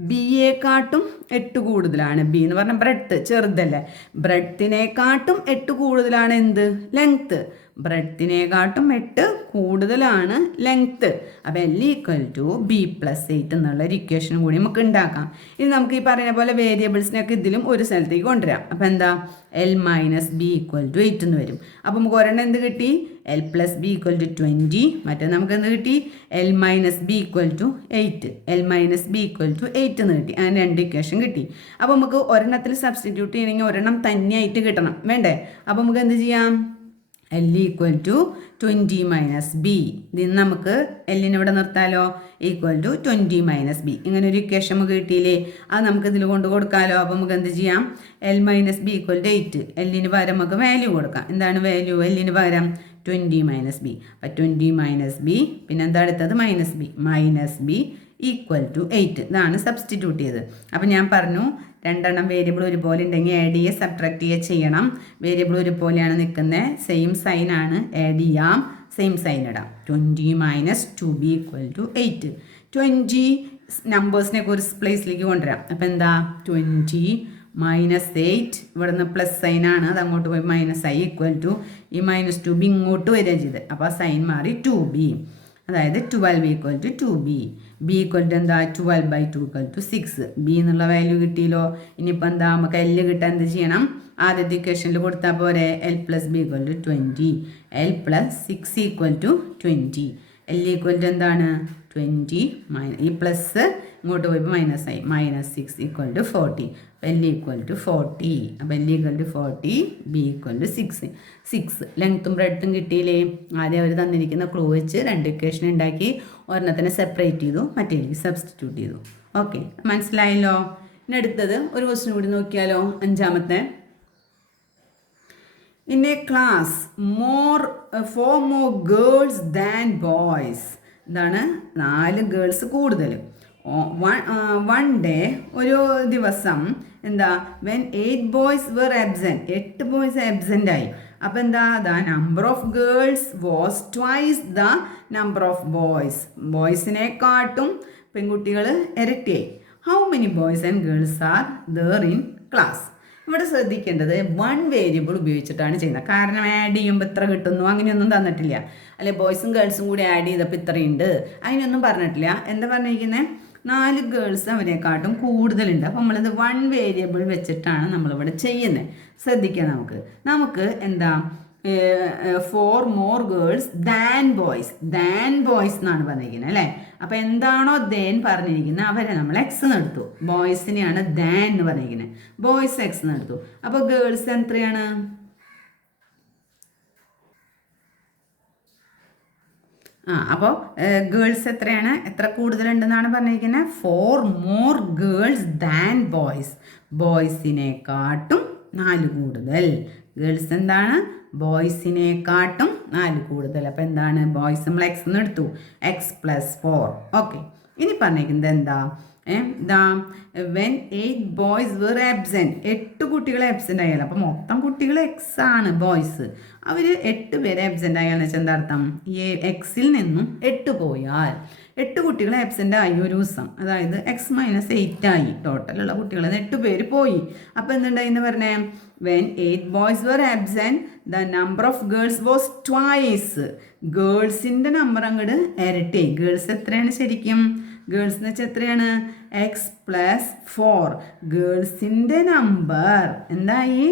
ബിയെക്കാട്ടും 8 കൂടുതലാണ്. ബി എന്ന് പറഞ്ഞാൽ ബ്രെഡ്ത്ത്, ചെറുതല്ലേ. ബ്രെഡ്ത്തിനെക്കാട്ടും 8 കൂടുതലാണ് എന്ത്? ലെങ്ത്ത്. ബ്രെഡ്ത്തിനെക്കാട്ടും 8 കൂടുതലാണ് ലെങ്ത്ത്. അപ്പോൾ L = B + 8 എന്നുള്ളൊരു ഇക്വേഷൻ കൂടി നമുക്ക് ഉണ്ടാക്കാം. ഇനി നമുക്ക് ഈ പറയുന്ന പോലെ വേരിയബിൾസിനൊക്കെ ഇതിലും ഒരു സ്ഥലത്തേക്ക് കൊണ്ടുവരാം. അപ്പോൾ എന്താ? L - B = 8 എന്ന് വരും. അപ്പോൾ നമുക്ക് ഒരെണ്ണം എന്ത് കിട്ടി? L + B = 20. മറ്റേ നമുക്ക് എന്ത് കിട്ടി? L - B = 8. L - B = 8 എന്ന് കിട്ടി. അങ്ങനെ രണ്ട് ഇക്വേഷൻ കിട്ടി. അപ്പോൾ നമുക്ക് ഒരെണ്ണത്തിൽ സബ്സ്റ്റിറ്റ്യൂട്ട് ചെയ്യണമെങ്കിൽ ഒരെണ്ണം തന്നെയായിട്ട് കിട്ടണം, വേണ്ടേ? അപ്പോൾ നമുക്ക് എന്ത് ചെയ്യാം? L equal to 20 minus B. ഇതിന് നമുക്ക് എല്ലിന് ഇവിടെ നിർത്താലോ, ഈക്വൽ ടു 20 മൈനസ് ബി. ഇങ്ങനെ ഒരു ഇക്വേഷൻ നമുക്ക് കിട്ടിയില്ലേ, അത് നമുക്ക് ഇതിൽ കൊണ്ട് കൊടുക്കാമല്ലോ. അപ്പോൾ നമുക്ക് എന്ത് ചെയ്യാം, L minus B equal to 8. എല്ലിന് പകരം നമുക്ക് വാല്യൂ കൊടുക്കാം. എന്താണ് വാല്യൂ, എല്ലിന് പകരം 20 മൈനസ് ബി. അപ്പം 20 മൈനസ് ബി, പിന്നെ എന്താ അടുത്തത് മൈനസ് ബി ഈക്വൽ ടു 8. ഇതാണ് സബ്സ്റ്റിറ്റ്യൂട്ട് ചെയ്ത്. അപ്പം ഞാൻ പറഞ്ഞു രണ്ടെണ്ണം വേരിയബിൾ ഒരുപോലെ ഉണ്ടെങ്കിൽ ആഡ് ചെയ്യുക സബ്ട്രാക്ട് ചെയ്യുക ചെയ്യണം. വേരിയബിൾ ഒരുപോലെയാണ് നിൽക്കുന്നത്, സെയിം സൈൻ ആണ്, ആഡ് ചെയ്യാം, സെയിം സൈൻ ഇടാം. 20 മൈനസ് 2b ഈക്വൽ ടു 8. 20 നമ്പേഴ്സിനെയൊക്കെ ഒരു പ്ലേസിലേക്ക് കൊണ്ടുവരാം. അപ്പം എന്താ, 20 മൈനസ് 8, ഇവിടെ നിന്ന് പ്ലസ് സൈൻ ആണ്, അത് അങ്ങോട്ട് പോയി മൈനസ് ആയി, ഈക്വൽ ടു ഈ മൈനസ് 2b ഇങ്ങോട്ട് വരിക ചെയ്ത്. അപ്പോൾ ആ സൈൻ മാറി 2b, അതായത് 12 equal to 2b. B equal to എന്താ, 12/2 ഈക്വൽ ടു 6. ബി എന്നുള്ള വാല്യൂ കിട്ടിയല്ലോ. ഇനിയിപ്പോൾ എന്താ, നമുക്ക് എല്ല് കിട്ടാൻ എന്ത് ചെയ്യണം, ആദ്യത്തെ ഇക്വേഷനിൽ കൊടുത്താൽ പോരെ, L plus B equal to 20, L plus 6 equal to 20. L equal to എന്താണ് 20 ഈ പ്ലസ് ഇങ്ങോട്ട് പോയപ്പോൾ മൈനസ് ആയി, -6 equal to 40. L equal to 40. അപ്പോൾ L equal to 40, B equal to 6. ലെങ്ത്തും ബ്രെഡ്ത്തും കിട്ടിയില്ലേ. ആദ്യം അവർ തന്നിരിക്കുന്ന ക്ലൂ വെച്ച് രണ്ട് ഇക്വേഷൻ ഉണ്ടാക്കി, ഒരെണ്ണത്തിനെ സെപ്പറേറ്റ് ചെയ്തു, മറ്റേലേക്ക് സബ്സ്റ്റിറ്റ്യൂട്ട് ചെയ്തു. ഓക്കെ, മനസ്സിലായല്ലോ. ഇനി അടുത്തത് ഒരു ക്വസ്റ്റ്യൻ കൂടി നോക്കിയാലോ, അഞ്ചാമത്തെ. In a class, 4 more girls than boys. എന്താണ്, 4 ഗേൾസ് കൂടുതൽ. വൺ ഡേ, ഒരു ദിവസം എന്താ, when 8 boys were absent, 8 boys absent ആയി. അപ്പോൾ എന്താ, the number of girls was twice the number of boys. ബോയ്സിനെക്കാട്ടും പെൺകുട്ടികൾ ഇരട്ടിയായി. How many boys and girls are there in class. ഇവിടെ ശ്രദ്ധിക്കേണ്ടത് 1 വേരിയബിൾ ഉപയോഗിച്ചിട്ടാണ് ചെയ്യുന്നത്. കാരണം ആഡ് ചെയ്യുമ്പോൾ ഇത്ര കിട്ടുന്നു അങ്ങനെയൊന്നും തന്നിട്ടില്ല. അല്ലെ ബോയ്സും ഗേൾസും കൂടി ആഡ് ചെയ്തപ്പോൾ ഇത്രയുണ്ട് അതിനൊന്നും പറഞ്ഞിട്ടില്ല. എന്താ പറഞ്ഞിരിക്കുന്നത്, 4 ഗേൾസ് അവരെക്കാട്ടും കൂടുതലുണ്ട്. അപ്പോൾ നമ്മളിത് 1 വേരിയബിൾ വെച്ചിട്ടാണ് നമ്മളിവിടെ ചെയ്യുന്നത്. ശ്രദ്ധിക്കാം, നമുക്ക് എന്താ 4 more girls than boys. എന്നാണ് പറഞ്ഞിരിക്കുന്നത് അല്ലേ. അപ്പോൾ എന്താണോ then പറഞ്ഞിരിക്കുന്നത് അവരെ നമ്മൾ എക്സ് എന്ന് എടുത്തു. ബോയ്സിനെയാണ് then എന്ന് പറഞ്ഞിരിക്കുന്നത്, ബോയ്സ് എക്സ് എന്ന് എടുത്തു. അപ്പോൾ ഗേൾസ് എത്രയാണ്, അപ്പോൾ ഗേൾസ് എത്രയാണ്, എത്ര കൂടുതലുണ്ടെന്നാണ് പറഞ്ഞിരിക്കുന്നത്, 4 more girls than boys. ബോയ്സിനെക്കാട്ടും 4 കൂടുതൽ. ഗേൾസ് എന്താണ്, ബോയ്സിനെക്കാട്ടും 4 കൂടുതൽ. അപ്പോൾ എന്താണ്, ബോയ്സ് നമ്മൾ എക്സ് എന്ന് എടുത്തു, എക്സ് പ്ലസ് 4. ഓക്കെ, ഇനി പറഞ്ഞിരിക്കുന്നത് എന്താ, വെൻ 8 ബോയ്സ് വെർ ആബ്സെൻറ്റ്, 8 കുട്ടികൾ ആബ്സെൻ്റ് ആയാലും, അപ്പോൾ മൊത്തം കുട്ടികൾ എക്സ് ആണ് ബോയ്സ്, അവർ 8 പേര് ആബ്സെൻ്റ് ആയാലെന്ന് വെച്ചാൽ എന്താ അർത്ഥം, ഈ എക്സിൽ നിന്നും 8 പോയാൽ 8 കുട്ടികൾ ആബ്സെൻ്റ് ആയി ഒരു ദിവസം, അതായത് എക്സ് മൈനസ് 8 ആയി. ടോട്ടലുള്ള കുട്ടികൾ 8 പേര് പോയി. അപ്പോൾ എന്തുണ്ടായി എന്ന് പറഞ്ഞേ, when 8 boys were absent the number of girls was twice. ഗേൾസിൻ്റെ നമ്പർ അങ്ങോട്ട് ഇരട്ടി. ഗേൾസ് എത്രയാണ് ശരിക്കും, ഗേൾസ് എന്ന് വെച്ചാൽ എത്രയാണ്, എക്സ് പ്ലസ് 4. ഗേൾസിൻ്റെ നമ്പർ എന്തായി,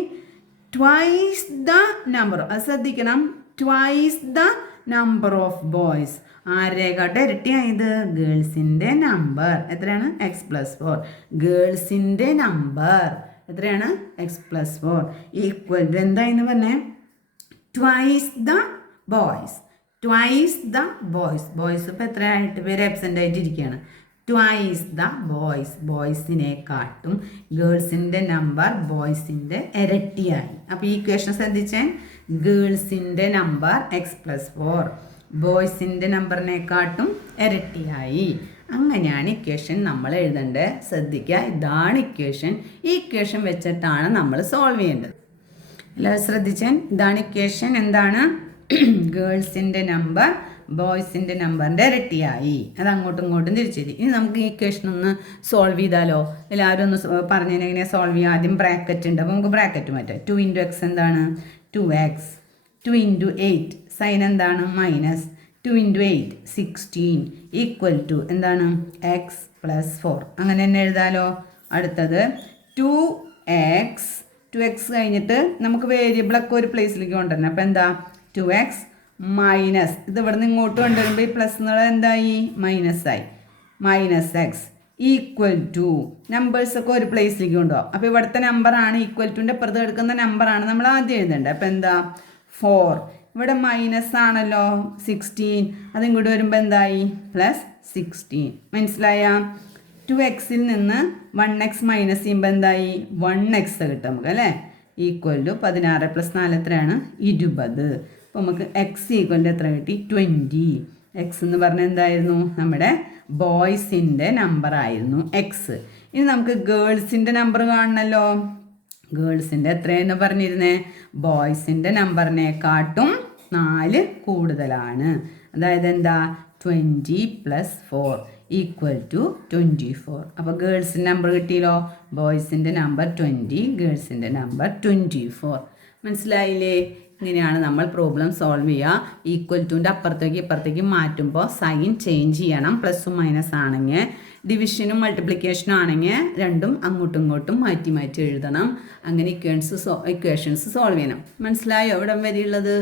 ട്വൈസ് ദ നമ്പർ. അത് ശ്രദ്ധിക്കണം, twice the number of boys. ആരേക്കാട്ട് ഇരട്ടിയായത്, ഗേൾസിൻ്റെ നമ്പർ എത്രയാണ്, എക്സ് പ്ലസ് 4. ഗേൾസിൻ്റെ നമ്പർ എത്രയാണ്, എക്സ് പ്ലസ് 4 ഈക്വൽ ടു എന്തായെന്ന് പറഞ്ഞേ, twice the boys. Twice the boys. Boys ഇപ്പോൾ എത്ര 8 പേര് ആബ്സെൻ്റ് ആയിട്ടിരിക്കുകയാണ്. Twice the boys. ബോയ്സിനെക്കാട്ടും ഗേൾസിൻ്റെ നമ്പർ ബോയ്സിൻ്റെ ഇരട്ടിയായി. അപ്പോൾ ഈ ഇക്വേഷൻ ശ്രദ്ധിച്ചാൽ, ഗേൾസിൻ്റെ നമ്പർ എക്സ് പ്ലസ് 4 ബോയ്സിൻ്റെ നമ്പറിനെക്കാട്ടും ഇരട്ടിയായി. അങ്ങനെയാണ് ഇക്വേഷൻ നമ്മൾ എഴുതേണ്ടത്. ശ്രദ്ധിക്കുക, ഇതാണ് ഇക്വേഷൻ. ഈ ഇക്വേഷൻ വെച്ചിട്ടാണ് നമ്മൾ സോൾവ് ചെയ്യേണ്ടത്. എല്ലാവരും ശ്രദ്ധിച്ചാൽ, ഇതാണ് ഇക്വേഷൻ. എന്താണ്, ഗേൾസിൻ്റെ നമ്പർ ബോയ്സിൻ്റെ നമ്പറിൻ്റെ ഇരട്ടിയായി. അത് അങ്ങോട്ടും ഇങ്ങോട്ടും തിരിച്ചെത്തി. ഇനി നമുക്ക് ഈ ഇക്വേഷൻ ഒന്ന് സോൾവ് ചെയ്താലോ. എല്ലാവരും ഒന്ന് പറഞ്ഞതിന് എങ്ങനെയാണ് സോൾവ് ചെയ്യുക. ആദ്യം ബ്രാക്കറ്റ് ഉണ്ട്, അപ്പോൾ നമുക്ക് ബ്രാക്കറ്റ് മാറ്റാം. 2 × x എന്താണ്, 2x. 2 × 8 സൈൻ എന്താണ്, മൈനസ്. 2 × 8 16 ഈക്വൽ ടു എന്താണ്, എക്സ് പ്ലസ് 4. അങ്ങനെ തന്നെ എഴുതാലോ. അടുത്തത് 2x കഴിഞ്ഞിട്ട് നമുക്ക് വേരിയബിളൊക്കെ ഒരു പ്ലേസിലേക്ക് കൊണ്ടുവരണം. അപ്പോൾ എന്താ, 2x മൈനസ്, ഇത് ഇവിടെ നിന്ന് ഇങ്ങോട്ട് കൊണ്ടുവരുമ്പോൾ ഈ പ്ലസ് എന്നുള്ളത് എന്തായി, മൈനസായി, -x ഈക്വൽ ടു നമ്പേഴ്സൊക്കെ ഒരു പ്ലേസിലേക്ക് കൊണ്ടുപോകാം. അപ്പോൾ ഇവിടുത്തെ നമ്പറാണ് ഈക്വൽ ടുൻ്റെ അപ്പുറത്ത് എടുക്കുന്ന നമ്പറാണ് നമ്മൾ ആദ്യം എഴുതേണ്ടത്. അപ്പോൾ എന്താ, 4 ഇവിടെ മൈനസ് ആണല്ലോ 16, അതിങ്ങോട്ട് വരുമ്പോൾ എന്തായി +16. മനസ്സിലായ? 2x നിന്ന് 1x മൈനസ് ചെയ്യുമ്പോൾ എന്തായി 1x കിട്ടും നമുക്ക് അല്ലേ. ഈക്വൽ ടു 16 + 4 എത്രയാണ് 20. അപ്പോൾ നമുക്ക് x ഈക്വൽ എത്ര കിട്ടി 20. എക്സ് എന്ന് പറഞ്ഞാൽ എന്തായിരുന്നു നമ്മുടെ ബോയ്സിൻ്റെ നമ്പർ ആയിരുന്നു എക്സ്. ഇനി നമുക്ക് ഗേൾസിൻ്റെ നമ്പർ കാണണമല്ലോ. ഗേൾസിൻ്റെ എത്രയെന്ന് പറഞ്ഞിരുന്നേ ബോയ്സിൻ്റെ നമ്പറിനെക്കാട്ടും 4 കൂടുതലാണ്. അതായത് എന്താ 20 + 4 ഈക്വൽ ടു 24. അപ്പോൾ ഗേൾസിൻ്റെ നമ്പർ കിട്ടിയല്ലോ. ബോയ്സിൻ്റെ നമ്പർ 20, ഗേൾസിൻ്റെ നമ്പർ 24. മനസ്സിലായില്ലേ? ഇങ്ങനെയാണ് നമ്മൾ പ്രോബ്ലം സോൾവ് ചെയ്യുക. ഈക്വൽ ടുൻ്റെ അപ്പുറത്തേക്ക് ഇപ്പുറത്തേക്ക് മാറ്റുമ്പോൾ സൈൻ ചേഞ്ച് ചെയ്യണം. പ്ലസും മൈനസ് ആണെങ്കിൽ, ഡിവിഷനും മൾട്ടിപ്ലിക്കേഷനും ആണെങ്കിൽ രണ്ടും അങ്ങോട്ടും ഇങ്ങോട്ടും മാറ്റി മാറ്റി എഴുതണം. അങ്ങനെ ഇക്വേഷൻസ് സോൾവ് ചെയ്യണം. മനസ്സിലായോ ഇവിടം വരെയുള്ളത്?